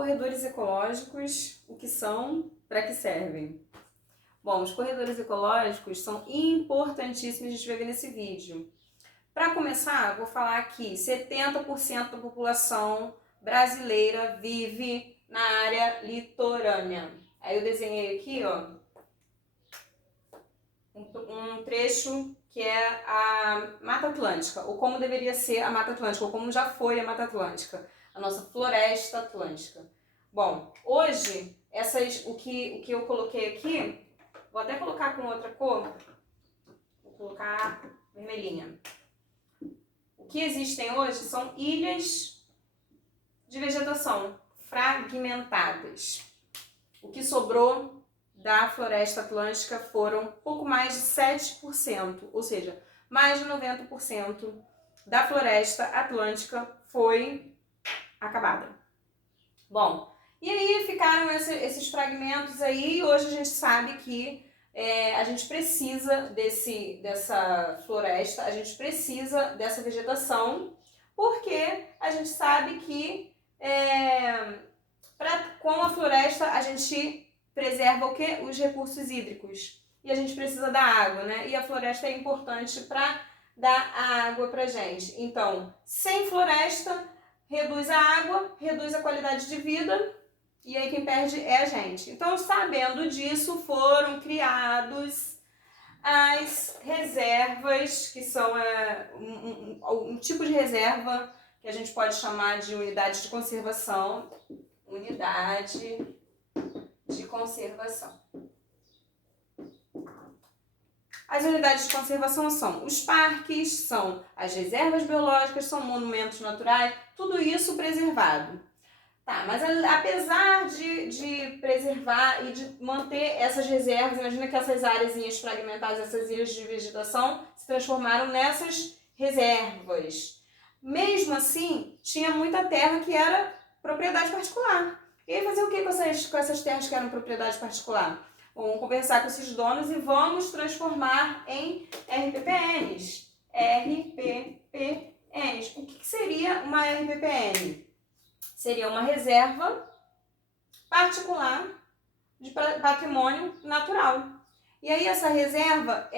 corredores ecológicos, o que são, para que servem? Bom, os corredores ecológicos são importantíssimos, a gente vai ver nesse vídeo. Para começar, vou falar que 70% da população brasileira vive na área litorânea. Aí eu desenhei aqui, ó, um trecho que é a Mata Atlântica, ou como deveria ser a Mata Atlântica, ou como já foi a Mata Atlântica, a nossa floresta atlântica. Bom, hoje, o que eu coloquei aqui, vou até colocar com outra cor, vou colocar vermelhinha. O que existem hoje são ilhas de vegetação fragmentadas. O que sobrou da floresta atlântica foram pouco mais de 7%, ou seja, mais de 90% da floresta atlântica foi acabada. Bom, e aí ficaram esses fragmentos aí, e hoje a gente sabe que a gente precisa dessa floresta, a gente precisa dessa vegetação, porque a gente sabe que com a floresta a gente preserva o quê? Os recursos hídricos. E a gente precisa da água, né? E a floresta é importante para dar a água pra gente. Então, sem floresta, reduz a água, reduz a qualidade de vida, e aí quem perde é a gente. Então, sabendo disso, foram criados as reservas, que são um tipo de reserva que a gente pode chamar de unidade de conservação. Unidade de conservação. As unidades de conservação são os parques, são as reservas biológicas, são monumentos naturais, tudo isso preservado. Tá, mas apesar de preservar e de manter essas reservas, imagina que essas áreas fragmentadas, essas ilhas de vegetação, se transformaram nessas reservas. Mesmo assim, tinha muita terra que era propriedade particular. E aí fazer o que com essas terras que eram propriedade particular? Vamos conversar com esses donos e vamos transformar em RPPNs. RPPNs. O que seria uma RPPN? Seria uma reserva particular de patrimônio natural. E aí essa reserva,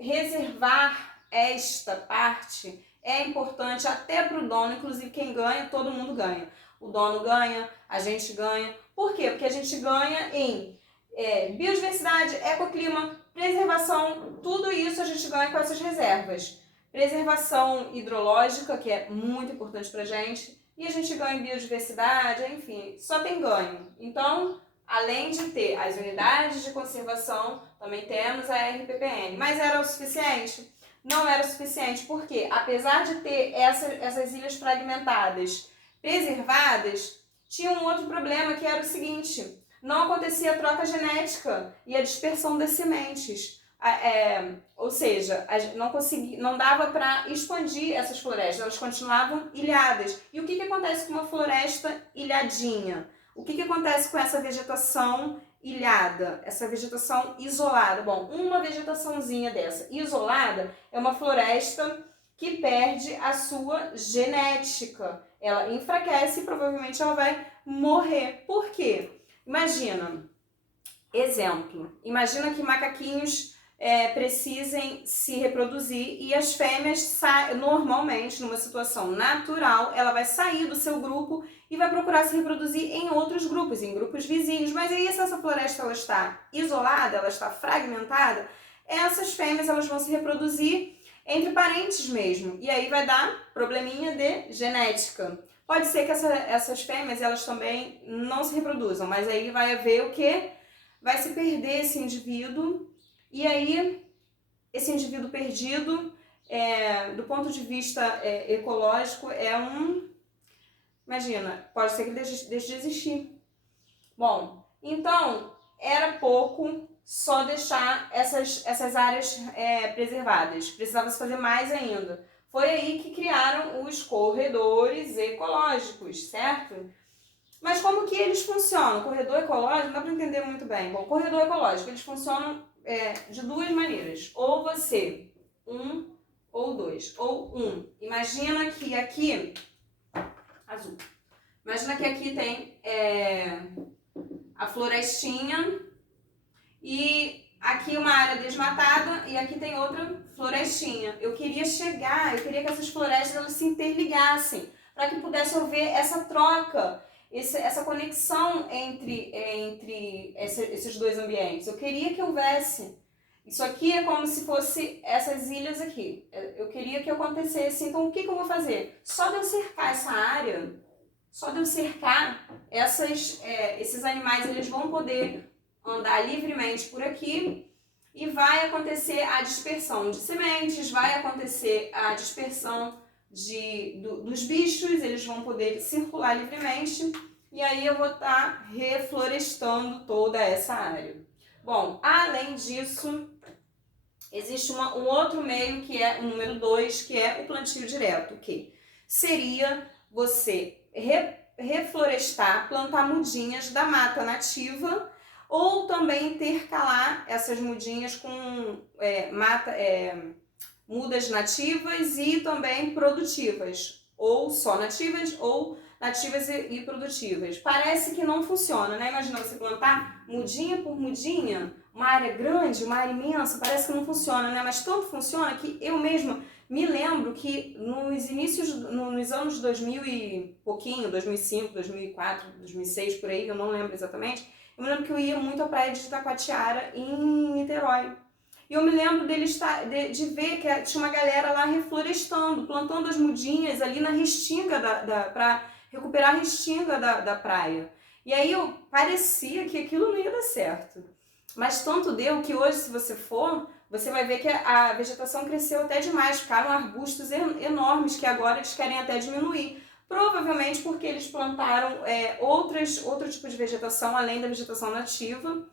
reservar esta parte é importante até para o dono, inclusive quem ganha, todo mundo ganha. O dono ganha, a gente ganha. Por quê? Porque a gente ganha em biodiversidade, ecoclima, preservação, tudo isso a gente ganha com essas reservas. Preservação hidrológica, que é muito importante pra gente, e a gente ganha em biodiversidade, enfim, só tem ganho. Então, além de ter as unidades de conservação, também temos a RPPN. Mas era o suficiente? Não era o suficiente, porque apesar de ter essas ilhas fragmentadas preservadas, tinha um outro problema que era o seguinte: não acontecia a troca genética e a dispersão das sementes. Ou seja, não dava para expandir essas florestas, elas continuavam ilhadas. E o que acontece com uma floresta ilhadinha? O que acontece com essa vegetação ilhada, essa vegetação isolada? Bom, uma vegetaçãozinha dessa isolada é uma floresta que perde a sua genética. Ela enfraquece e provavelmente ela vai morrer. Por quê? Imagina que macaquinhos precisem se reproduzir e as fêmeas normalmente, numa situação natural, ela vai sair do seu grupo e vai procurar se reproduzir em outros grupos, em grupos vizinhos. Mas aí, se essa floresta ela está isolada, ela está fragmentada, essas fêmeas elas vão se reproduzir entre parentes mesmo, e aí vai dar probleminha de genética. Pode ser que essas fêmeas elas também não se reproduzam, mas aí vai haver o quê? Vai se perder esse indivíduo, e aí esse indivíduo perdido, do ponto de vista ecológico, imagina, pode ser que ele deixe de existir. Bom, então era pouco só deixar essas áreas preservadas, precisava se fazer mais ainda. Foi aí que criaram os corredores ecológicos, certo? Mas como que eles funcionam? O corredor ecológico, não dá para entender muito bem. Bom, o corredor ecológico, eles funcionam de duas maneiras. Ou você, ou dois. Ou imagina que aqui, azul. Imagina que aqui tem a florestinha e aqui uma área desmatada e aqui tem outra florestinha. Eu queria que essas florestas elas se interligassem, para que pudesse haver essa troca, essa conexão entre esses dois ambientes. Eu queria que houvesse. Isso aqui é como se fosse essas ilhas aqui. Eu queria que acontecesse. Então, o que eu vou fazer? Só de eu cercar essa área, só de eu cercar, esses animais eles vão poder andar livremente por aqui e vai acontecer a dispersão de sementes, vai acontecer a dispersão dos bichos, eles vão poder circular livremente e aí eu vou estar reflorestando toda essa área. Bom, além disso, existe um outro meio que é o número 2, que é o plantio direto, que seria você reflorestar, plantar mudinhas da mata nativa ou também intercalar essas mudinhas com mudas nativas e também produtivas, ou só nativas ou nativas e produtivas. Parece que não funciona, né? Imagina você plantar mudinha por mudinha, uma área grande, uma área imensa, parece que não funciona, né? Mas tanto funciona que eu mesma me lembro que nos anos 2000 e pouquinho, 2005, 2004, 2006, por aí, eu não lembro exatamente, eu me lembro que eu ia muito à praia de Itacoatiara, em Niterói. E eu me lembro de ver que tinha uma galera lá reflorestando, plantando as mudinhas ali na restinga para recuperar a restinga da praia. E aí parecia que aquilo não ia dar certo. Mas tanto deu que hoje, se você for, você vai ver que a vegetação cresceu até demais, ficaram arbustos enormes que agora eles querem até diminuir. Provavelmente porque eles plantaram outro tipo de vegetação além da vegetação nativa.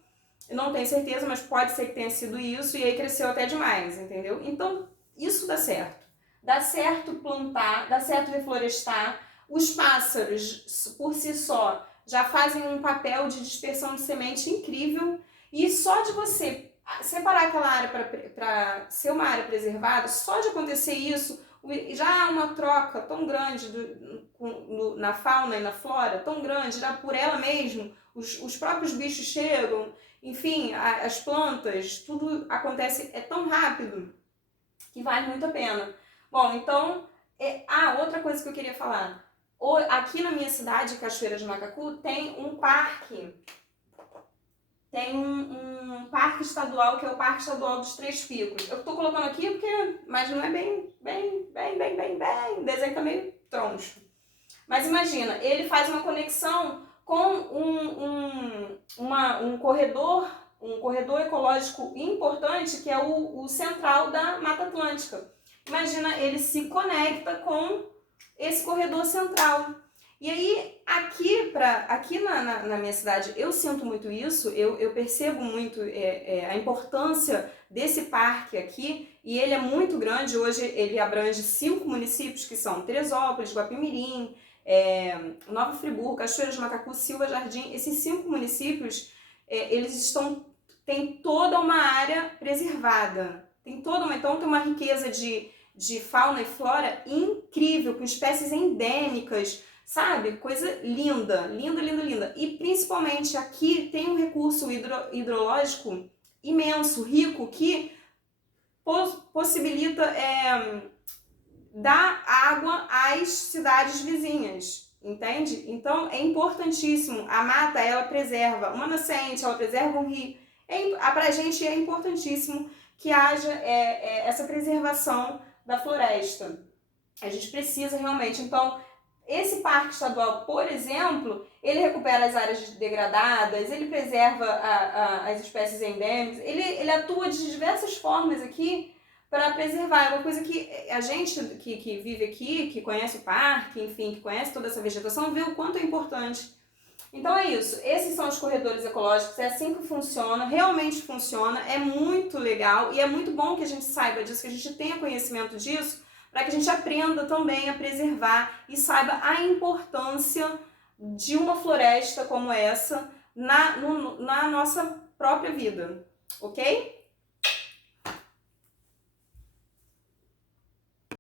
Eu não tenho certeza, mas pode ser que tenha sido isso e aí cresceu até demais, entendeu? Então, isso dá certo. Dá certo plantar, dá certo reflorestar. Os pássaros, por si só, já fazem um papel de dispersão de semente incrível. E só de você separar aquela área para ser uma área preservada, só de acontecer isso, já há uma troca tão grande na fauna e na flora, tão grande, já por ela mesmo, os próprios bichos chegam, enfim, as plantas, tudo acontece, tão rápido que vale muito a pena. Bom, então, outra coisa que eu queria falar. Aqui na minha cidade, Cachoeira de Macacu, tem um parque. Tem um parque estadual, que é o Parque Estadual dos Três Picos. Eu tô colocando aqui mas não é bem, o desenho tá meio troncho. Mas imagina, ele faz uma conexão com um corredor ecológico importante, que é o central da Mata Atlântica. Imagina, ele se conecta com esse corredor central. E aí, aqui na minha cidade, eu sinto muito isso, eu percebo muito a importância desse parque aqui, e ele é muito grande. Hoje ele abrange 5 municípios, que são Teresópolis, Guapimirim, Nova Friburgo, Cachoeira de Macacu, Silva Jardim. Esses 5 municípios, têm toda uma área preservada, então tem uma riqueza de fauna e flora incrível, com espécies endêmicas, sabe? Coisa linda, linda, linda, linda. E principalmente aqui tem um recurso hidrológico imenso, rico, que possibilita dar água às cidades vizinhas, entende? Então é importantíssimo. A mata, ela preserva uma nascente, ela preserva um rio. Pra gente é importantíssimo que haja essa preservação da floresta. A gente precisa realmente. Então, esse parque estadual, por exemplo, ele recupera as áreas degradadas, ele preserva as espécies endêmicas, ele atua de diversas formas aqui para preservar. É uma coisa que a gente que vive aqui, que conhece o parque, enfim, que conhece toda essa vegetação, vê o quanto é importante. Então é isso, esses são os corredores ecológicos, é assim que funciona, realmente funciona, é muito legal e é muito bom que a gente saiba disso, que a gente tenha conhecimento disso, para que a gente aprenda também a preservar e saiba a importância de uma floresta como essa na nossa própria vida, ok?